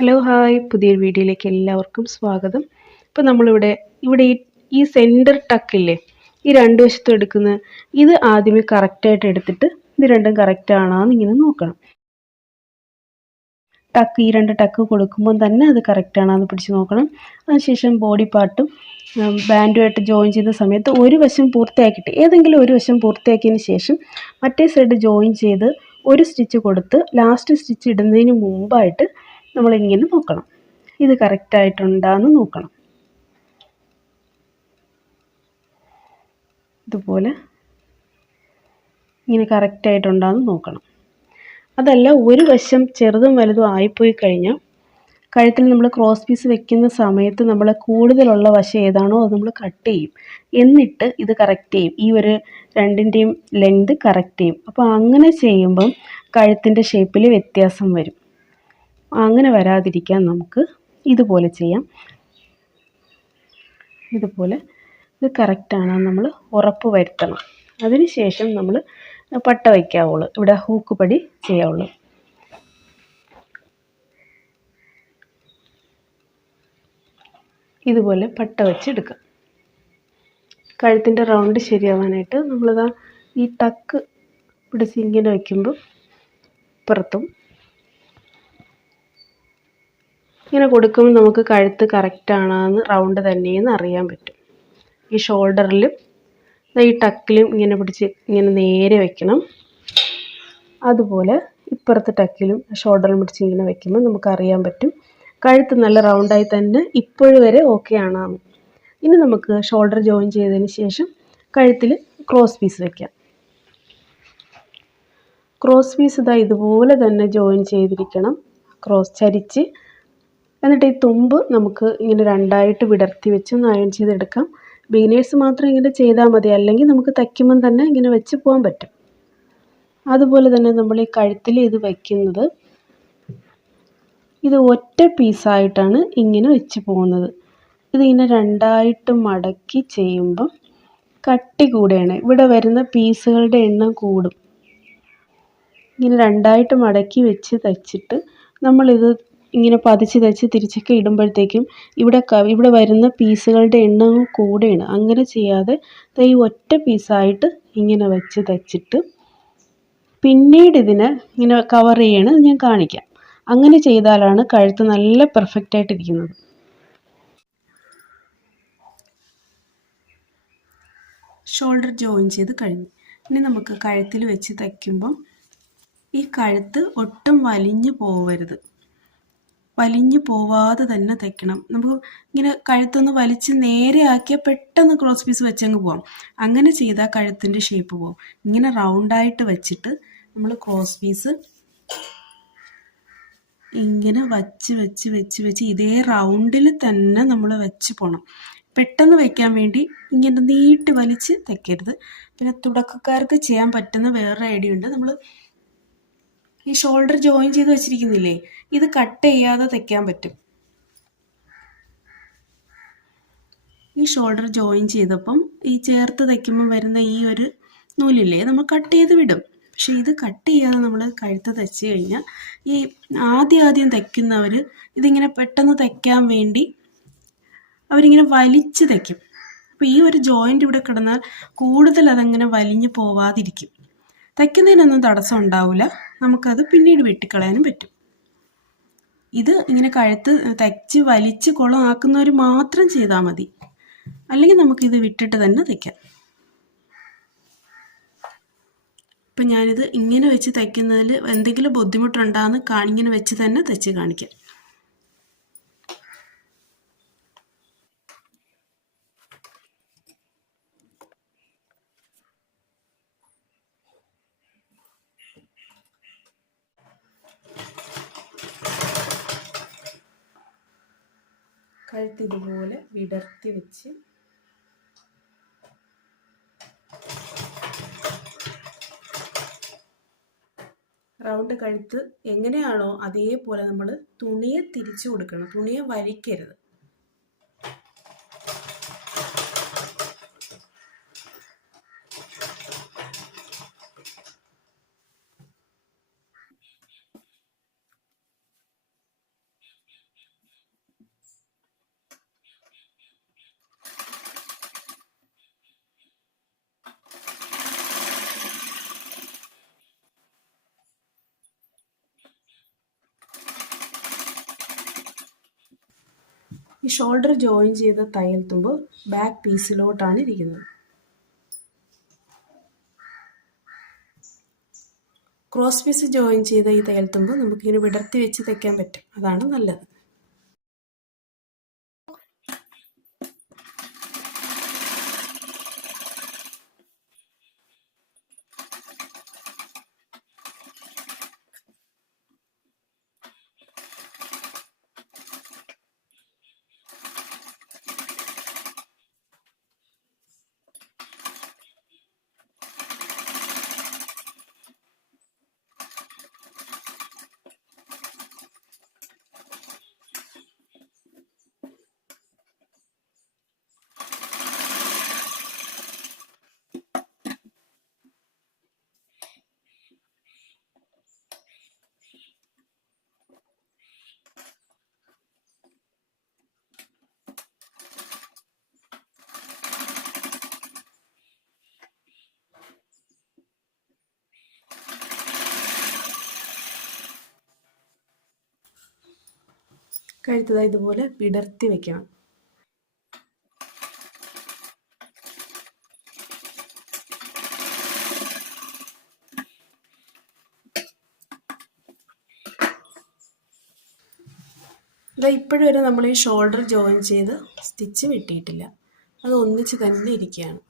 Hello hi പുതിയൊരു വീഡിയോയിലേക്ക് എല്ലാവർക്കും സ്വാഗതം. ഇപ്പോൾ നമ്മളിവിടെ ഈ സെൻറ്റർ ടക്കില്ലേ, ഈ രണ്ട് വശത്തും എടുക്കുന്ന ഇത് ആദ്യമേ കറക്റ്റായിട്ട് എടുത്തിട്ട് ഇത് രണ്ടും കറക്റ്റ് ആണോന്ന് ഇങ്ങനെ നോക്കണം. ഈ രണ്ട് ടക്ക് കൊടുക്കുമ്പോൾ തന്നെ അത് കറക്റ്റ് ആണോന്ന് പിടിച്ച് നോക്കണം. അതിനുശേഷം ബോഡി പാർട്ടും ബാൻഡുമായിട്ട് ജോയിൻ ചെയ്യുന്ന സമയത്ത് ഒരു വശം പൂർത്തിയാക്കിയിട്ട് ഏതെങ്കിലും ഒരു വശം പൂർത്തിയാക്കിയതിന് ശേഷം മറ്റേ സൈഡ് ജോയിൻ ചെയ്ത് ഒരു സ്റ്റിച്ച് കൊടുത്ത് ലാസ്റ്റ് സ്റ്റിച്ച് ഇടുന്നതിന് മുമ്പായിട്ട് നമ്മളിങ്ങനെ നോക്കണം, ഇത് കറക്റ്റായിട്ടുണ്ടാന്ന് നോക്കണം. ഇതുപോലെ ഇങ്ങനെ കറക്റ്റായിട്ടുണ്ടാന്ന് നോക്കണം. അതല്ല ഒരു വശം ചെറുതും വലുതും ആയിപ്പോയി കഴിഞ്ഞാൽ കഴുത്തിൽ നമ്മൾ ക്രോസ് പീസ് വെക്കുന്ന സമയത്ത് നമ്മൾ കൂടുതലുള്ള വശം ഏതാണോ അത് നമ്മൾ കട്ട് ചെയ്യും, എന്നിട്ട് ഇത് കറക്റ്റ് ചെയ്യും. ഈ ഒരു രണ്ടിൻ്റെയും ലെങ്ത് കറക്റ്റ് ചെയ്യും. അപ്പോൾ അങ്ങനെ ചെയ്യുമ്പം കഴുത്തിൻ്റെ ഷേപ്പിൽ വ്യത്യാസം വരും. അങ്ങനെ വരാതിരിക്കാൻ നമുക്ക് ഇതുപോലെ ചെയ്യാം. ഇതുപോലെ ഇത് കറക്റ്റാണെന്ന് നമ്മൾ ഉറപ്പ് വരുത്തണം. അതിനുശേഷം നമ്മൾ പട്ട വയ്ക്കാവുള്ളൂ, ഇവിടെ ഹൂക്ക് പടി ചെയ്യാവുള്ളൂ. ഇതുപോലെ പട്ട വെച്ചെടുക്കുക. കഴുത്തിൻ്റെ റൗണ്ട് ശരിയാവാനായിട്ട് നമ്മളിതാ ഈ ടക്ക് പിടിച്ച് ഇങ്ങനെ വയ്ക്കുമ്പോൾ പുറത്തും ഇങ്ങനെ കൊടുക്കുമ്പോൾ നമുക്ക് കഴുത്ത് കറക്റ്റാണെന്ന് റൗണ്ട് തന്നെയെന്ന് അറിയാൻ പറ്റും. ഈ ഷോൾഡറിലും ഈ ടക്കിലും ഇങ്ങനെ പിടിച്ച് ഇങ്ങനെ നേരെ വയ്ക്കണം. അതുപോലെ ഇപ്പുറത്തെ ടക്കിലും ഷോൾഡറിലും പിടിച്ച് ഇങ്ങനെ വയ്ക്കുമ്പോൾ നമുക്കറിയാൻ പറ്റും കഴുത്ത് നല്ല റൗണ്ടായി തന്നെ ഇപ്പോഴും വരെ ഓക്കെ ആണെന്ന്. ഇനി നമുക്ക് ഷോൾഡർ ജോയിൻ ചെയ്തതിന് ശേഷം കഴുത്തിൽ ക്രോസ് പീസ് വയ്ക്കാം. ക്രോസ് പീസ് ഇതാ ഇതുപോലെ തന്നെ ജോയിൻ ചെയ്തിരിക്കണം, ക്രോസ് ചരിച്ച്. എന്നിട്ട് ഈ തുമ്പ് നമുക്ക് ഇങ്ങനെ രണ്ടായിട്ട് വിടർത്തി വെച്ച് ഒന്ന് അയൺ ചെയ്തെടുക്കാം. ബിഗിനേഴ്സ് മാത്രം ഇങ്ങനെ ചെയ്താൽ മതി, അല്ലെങ്കിൽ നമുക്ക് തയ്ക്കുമ്പം തന്നെ ഇങ്ങനെ വെച്ച് പോകാൻ പറ്റും. അതുപോലെ തന്നെ നമ്മൾ ഈ കഴുത്തിൽ ഇത് വയ്ക്കുന്നത് ഇത് ഒറ്റ പീസായിട്ടാണ് ഇങ്ങനെ വെച്ച് പോകുന്നത്. ഇതിങ്ങനെ രണ്ടായിട്ട് മടക്കി ചെയ്യുമ്പം കട്ടി കൂടുകയാണ്, ഇവിടെ വരുന്ന പീസുകളുടെ എണ്ണം കൂടും. ഇങ്ങനെ രണ്ടായിട്ട് മടക്കി വെച്ച് തയ്ച്ചിട്ട് നമ്മളിത് ഇങ്ങനെ പതിച്ച് തയ്ച്ച് തിരിച്ചൊക്കെ ഇടുമ്പോഴത്തേക്കും ഇവിടെ വരുന്ന പീസുകളുടെ എണ്ണം കൂടുകയാണ്. അങ്ങനെ ചെയ്യാതെ ഈ ഒറ്റ പീസായിട്ട് ഇങ്ങനെ വെച്ച് തയ്ച്ചിട്ട് പിന്നീട് ഇതിനെ ഇങ്ങനെ കവർ ചെയ്യണം, ഞാൻ കാണിക്കാം. അങ്ങനെ ചെയ്താലാണ് കഴുത്ത് നല്ല പെർഫെക്റ്റായിട്ടിരിക്കുന്നത്. ഷോൾഡർ ജോയിൻ ചെയ്ത് കഴിഞ്ഞു. ഇനി നമുക്ക് കഴുത്തിൽ വെച്ച് തയ്ക്കുമ്പം ഈ കഴുത്ത് ഒട്ടും വലിഞ്ഞു പോവരുത്, വലിഞ്ഞു പോവാതെ തന്നെ തയ്ക്കണം. നമുക്ക് ഇങ്ങനെ കഴുത്തൊന്ന് വലിച്ച് നേരെ ആക്കിയാൽ പെട്ടെന്ന് ക്രോസ് പീസ് വെച്ചങ്ങ് പോവാം. അങ്ങനെ ചെയ്താൽ കഴുത്തിൻ്റെ ഷേപ്പ് പോവും. ഇങ്ങനെ റൗണ്ടായിട്ട് വെച്ചിട്ട് നമ്മൾ ക്രോസ് പീസ് ഇങ്ങനെ വച്ച് വെച്ച് വെച്ച് വെച്ച് ഇതേ റൗണ്ടിൽ തന്നെ നമ്മൾ വെച്ച് പോകണം. പെട്ടെന്ന് വയ്ക്കാൻ വേണ്ടി ഇങ്ങനെ നീട്ടി വലിച്ച് തയ്ക്കരുത്. പിന്നെ തുടക്കക്കാർക്ക് ചെയ്യാൻ പറ്റുന്ന വേറൊരു ഐഡിയ ഉണ്ട്. നമ്മൾ ഈ ഷോൾഡർ ജോയിൻ ചെയ്ത് വെച്ചിരിക്കുന്നില്ലേ, ഇത് കട്ട് ചെയ്യാതെ തയ്ക്കാൻ പറ്റും. ഈ ഷോൾഡർ ജോയിൻ ചെയ്തപ്പം ഈ ചേർത്ത് തയ്ക്കുമ്പം വരുന്ന ഈ ഒരു നൂലില്ലേ, നമ്മൾ കട്ട് ചെയ്ത് വിടും. പക്ഷേ ഇത് കട്ട് ചെയ്യാതെ നമ്മൾ കഴുത്ത് തയ്ച്ച് കഴിഞ്ഞാൽ ഈ ആദ്യം തയ്ക്കുന്നവർ ഇതിങ്ങനെ പെട്ടെന്ന് തയ്ക്കാൻ വേണ്ടി അവരിങ്ങനെ വലിച്ച് തയ്ക്കും. അപ്പോൾ ഈ ഒരു ജോയിൻ്റ് ഇവിടെ കിടന്നാൽ കൂടുതൽ അതങ്ങനെ വലിഞ്ഞു പോവാതിരിക്കും. തയ്ക്കുന്നതിനൊന്നും തടസ്സം ഉണ്ടാവില്ല, നമുക്കത് പിന്നീട് വെട്ടിക്കളയാനും പറ്റും. ഇത് ഇങ്ങനെ കഴുത്ത് തയ്ച്ച് വലിച്ച് കുളമാക്കുന്നവർ മാത്രം ചെയ്താൽ മതി, അല്ലെങ്കിൽ നമുക്കിത് വിട്ടിട്ട് തന്നെ തയ്ക്കാം. ഇപ്പം ഞാനിത് ഇങ്ങനെ വെച്ച് തയ്ക്കുന്നതിൽ എന്തെങ്കിലും ബുദ്ധിമുട്ടുണ്ടാകുന്ന ഇങ്ങനെ വെച്ച് തന്നെ തയ്ച്ച് കാണിക്കാം. കഴുത്ത് ഇതുപോലെ വിടർത്തി വെച്ച് റൗണ്ട് കഴുത്ത് എങ്ങനെയാണോ അതേപോലെ നമ്മൾ തുണിയെ തിരിച്ചു കൊടുക്കണം, തുണിയെ വലിക്കരുത്. ഈ ഷോൾഡർ ജോയിൻ ചെയ്ത തയ്യൽ തുമ്പ് ബാക്ക് പീസിലോട്ടാണ് ഇരിക്കുന്നത്. ക്രോസ് പീസ് ജോയിൻ ചെയ്ത ഈ തയ്യൽ തുമ്പ് നമുക്കിങ്ങനെ വിടർത്തി വെച്ച് തയ്ക്കാൻ പറ്റും, അതാണ് നല്ലത്. കഴുത്തത് ഇതുപോലെ വിടർത്തി വെക്കണം. ഇപ്പോഴും വരെ നമ്മൾ ഈ ഷോൾഡർ ജോയിൻ ചെയ്ത് സ്റ്റിച്ച് വെട്ടിയിട്ടില്ല, അത് ഒന്നിച്ച് തന്നെ ഇരിക്കുകയാണ്.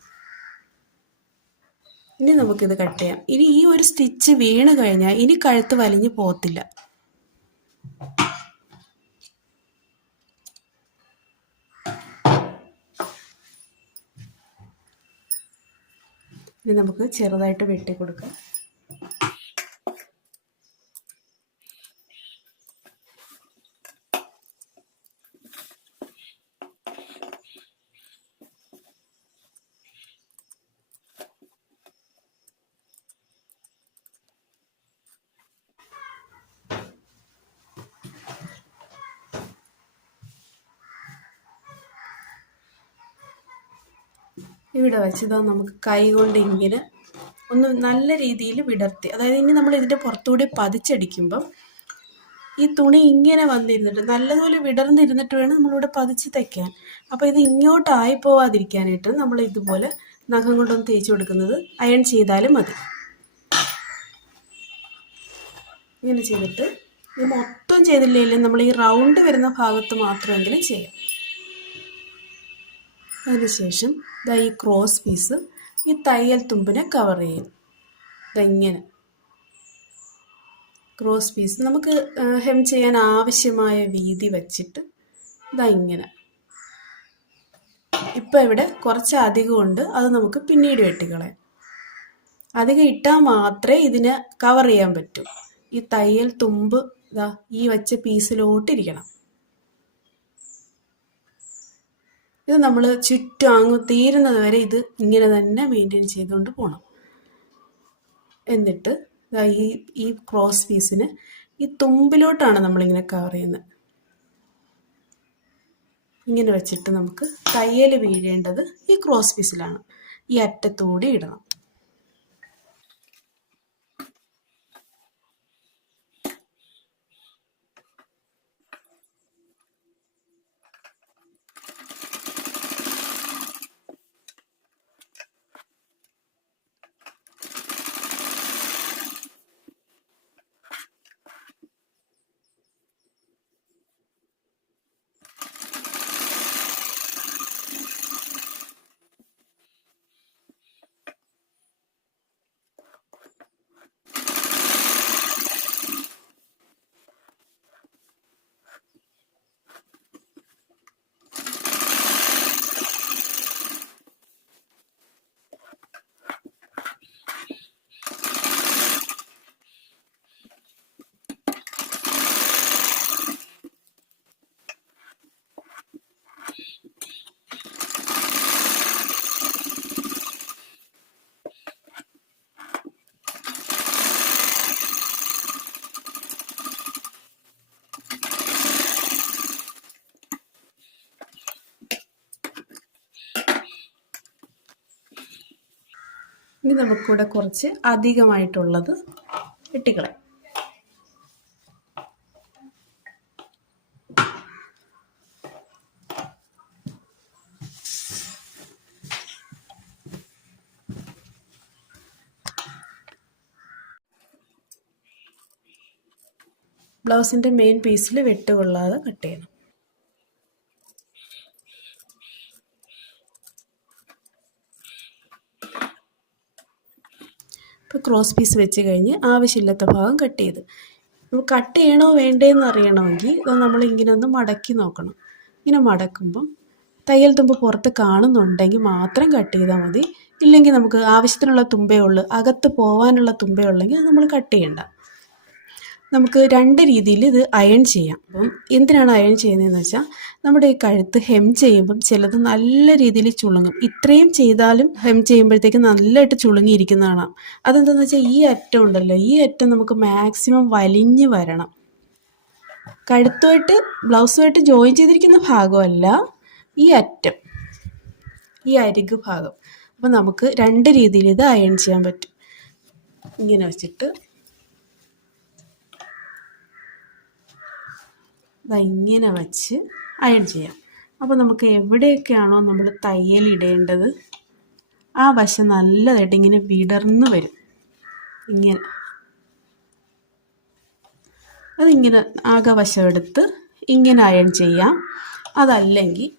ഇനി നമുക്കിത് കട്ട് ചെയ്യാം. ഇനി ഈ ഒരു സ്റ്റിച്ച് വീണ് കഴിഞ്ഞാൽ ഇനി കഴുത്ത് വലിഞ്ഞു പോകത്തില്ല. ഇനി നമുക്ക് ചെറുതായിട്ട് വെട്ടി കൊടുക്കാം. ഇവിടെ വെച്ചിതാ നമുക്ക് കൈ കൊണ്ട് ഇങ്ങനെ ഒന്ന് നല്ല രീതിയിൽ വിടർത്തി, അതായത് ഇനി നമ്മൾ ഇതിൻ്റെ പുറത്തുകൂടി പതിച്ചടിക്കുമ്പം ഈ തുണി ഇങ്ങനെ വന്നിരുന്നിട്ട് നല്ലതുപോലെ വിടർന്നിരുന്നിട്ട് വേണം നമ്മളിവിടെ പതിച്ച് തയ്ക്കാൻ. അപ്പോൾ ഇത് ഇങ്ങോട്ടായി പോവാതിരിക്കാനായിട്ട് നമ്മൾ ഇതുപോലെ നഖം കൊണ്ടൊന്ന് തേച്ച് കൊടുക്കുന്നത്, അയൺ ചെയ്താലും മതി. ഇങ്ങനെ ചെയ്തിട്ട് ഇത് മൊത്തം ചെയ്തില്ലെങ്കിലും നമ്മൾ ഈ റൗണ്ട് വരുന്ന ഭാഗത്ത് മാത്രമെങ്കിലും ചെയ്യാം. അതിനുശേഷം ഇതാ ഈ ക്രോസ് പീസ് ഈ തയ്യൽ തുമ്പിനെ കവർ ചെയ്യും. ഇതെങ്ങനെ ക്രോസ് പീസ് നമുക്ക് ഹെം ചെയ്യാൻ ആവശ്യമായ വീതി വച്ചിട്ട് ഇതാ ഇങ്ങനെ. ഇപ്പം ഇവിടെ കുറച്ച് അധികം ഉണ്ട്, അത് നമുക്ക് പിന്നീട് വെട്ടിക്കളയാം. അധികം ഇട്ടാൽ മാത്രമേ ഇതിനെ കവർ ചെയ്യാൻ പറ്റൂ. ഈ തയ്യൽ തുമ്പ് ഇതാ ഈ വച്ച പീസിലോട്ടിരിക്കണം. ഇത് നമ്മൾ ചുറ്റും അങ്ങ് തീരുന്നത് വരെ ഇത് ഇങ്ങനെ തന്നെ മെയിൻറ്റെയിൻ ചെയ്തുകൊണ്ട് പോകണം. എന്നിട്ട് ഈ ക്രോസ് പീസിന് ഈ തുമ്പിലോട്ടാണ് നമ്മളിങ്ങനെ കവർ ചെയ്യുന്നത്. ഇങ്ങനെ വെച്ചിട്ട് നമുക്ക് തയ്യൽ വീഴേണ്ടത് ഈ ക്രോസ് പീസിലാണ്. ഈ അറ്റത്തൂടി ഇടണം. ഇനി നമുക്കിവിടെ കുറച്ച് അധികമായിട്ടുള്ളത് വെട്ടിക്കളയാം. ബ്ലൗസിൻ്റെ മെയിൻ പീസിൽ വെട്ടുകൊള്ളാതെ കട്ട് ചെയ്യണം. ഇപ്പോൾ ക്രോസ് പീസ് വെച്ച് കഴിഞ്ഞ് ആവശ്യമില്ലാത്ത ഭാഗം കട്ട് ചെയ്ത്. നമ്മൾ കട്ട് ചെയ്യണോ വേണ്ടേന്ന് അറിയണമെങ്കിൽ ഇത് നമ്മളിങ്ങനെ ഒന്ന് മടക്കി നോക്കണം. ഇങ്ങനെ മടക്കുമ്പം തയ്യൽ തുമ്പ് പുറത്ത് കാണുന്നുണ്ടെങ്കിൽ മാത്രം കട്ട് ചെയ്താൽ മതി. ഇല്ലെങ്കിൽ നമുക്ക് ആവശ്യത്തിനുള്ള തുമ്പേ ഉള്ളൂ, അകത്ത് പോകാനുള്ള തുമ്പേ ഉള്ളെങ്കിൽ നമ്മൾ കട്ട് ചെയ്യണ്ട. നമുക്ക് രണ്ട് രീതിയിൽ ഇത് അയൺ ചെയ്യാം. അപ്പം എന്തിനാണ് അയൺ ചെയ്യുന്നതെന്ന് വെച്ചാൽ നമ്മുടെ ഈ കഴുത്ത് ഹെം ചെയ്യുമ്പം ചിലത് നല്ല രീതിയിൽ ചുളുങ്ങും. ഇത്രയും ചെയ്താലും ഹെം ചെയ്യുമ്പോഴത്തേക്ക് നല്ലതായിട്ട് ചുളുങ്ങിയിരിക്കുന്നതാണ്. അതെന്താണെന്ന് വെച്ചാൽ ഈ അറ്റം ഉണ്ടല്ലോ, ഈ അറ്റം നമുക്ക് മാക്സിമം വലിഞ്ഞ് വരണം. കഴുത്തുമായിട്ട് ബ്ലൗസുമായിട്ട് ജോയിൻ ചെയ്തിരിക്കുന്ന ഭാഗമല്ല, ഈ അറ്റം, ഈ അരികു ഭാഗം. അപ്പം നമുക്ക് രണ്ട് രീതിയിൽ ഇത് അയൺ ചെയ്യാൻ പറ്റും. ഇങ്ങനെ വെച്ചിട്ട് ഇങ്ങനെ വച്ച് അയൺ ചെയ്യാം. അപ്പോൾ നമുക്ക് എവിടെയൊക്കെയാണോ നമ്മൾ തയ്യലിടേണ്ടത് ആ വശം നല്ലതായിട്ട് ഇങ്ങനെ വിടർന്ന് വരും. ഇങ്ങനെ അതിങ്ങനെ ആകെ വശം എടുത്ത് ഇങ്ങനെ അയൺ ചെയ്യാം. അതല്ലെങ്കിൽ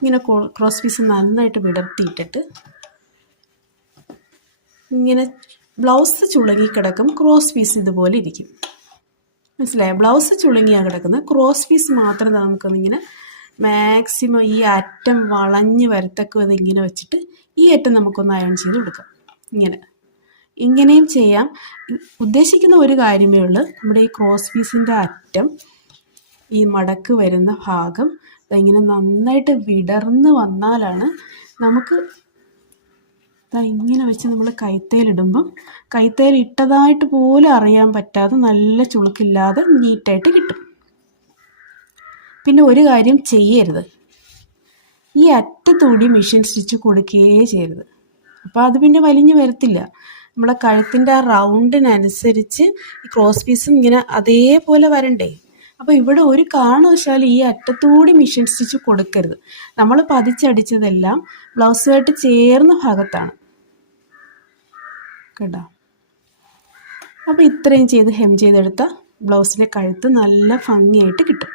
ഇങ്ങനെ ക്രോസ് പീസ് നന്നായിട്ട് വിടർത്തിയിട്ടിട്ട് ഇങ്ങനെ ബ്ലൗസ് ചുളുങ്ങിക്കിടക്കും, ക്രോസ് പീസ് ഇതുപോലെ ഇരിക്കും. മനസ്സിലായോ? ബ്ലൗസ് ചുളുങ്ങിയാണ് കിടക്കുന്നത്, ക്രോസ് പീസ് മാത്രം നമുക്കൊന്നിങ്ങനെ മാക്സിമം ഈ അറ്റം വളഞ്ഞ് വരത്തക്ക ഇങ്ങനെ വെച്ചിട്ട് ഈ അറ്റം നമുക്കൊന്ന് അയൺ ചെയ്ത് കൊടുക്കാം. ഇങ്ങനെയും ചെയ്യാം. ഉദ്ദേശിക്കുന്ന ഒരു കാര്യമേ ഉള്ളൂ, നമ്മുടെ ഈ ക്രോസ് പീസിൻ്റെ അറ്റം, ഈ മടക്ക് വരുന്ന ഭാഗം ഇങ്ങനെ നന്നായിട്ട് വിടർന്ന് വന്നാലാണ് നമുക്ക് ഇങ്ങനെ വെച്ച് നമ്മൾ കൈത്തയിലിടുമ്പം കൈത്തയിൽ ഇട്ടതായിട്ട് പോലും അറിയാൻ പറ്റാതെ നല്ല ചുളുക്കില്ലാതെ നീറ്റായിട്ട് കിട്ടും. പിന്നെ ഒരു കാര്യം ചെയ്യരുത്, ഈ അറ്റത്തൂടി മെഷീൻ സ്റ്റിച്ച് കൊടുക്കുകയേ ചെയ്യരുത്. അപ്പോൾ അത് പിന്നെ വലിഞ്ഞു വരത്തില്ല. നമ്മളെ കഴുത്തിൻ്റെ ആ റൗണ്ടിനനുസരിച്ച് ഈ ക്രോസ് പീസും ഇങ്ങനെ അതേപോലെ വരണ്ടേ. അപ്പോൾ ഇവിടെ ഒരു കാരണവശാലും ഈ അറ്റത്തൂടി മെഷീൻ സ്റ്റിച്ച് കൊടുക്കരുത്. നമ്മൾ പതിച്ചടിച്ചതെല്ലാം ബ്ലൗസുമായിട്ട് ചേർന്ന ഭാഗത്താണ് കേട്ടോ. അപ്പോൾ ഇത്രയും ചെയ്ത് ഹെം ചെയ്തെടുത്താൽ ബ്ലൗസിലെ കഴുത്ത് നല്ല ഭംഗിയായിട്ട് കിട്ടും.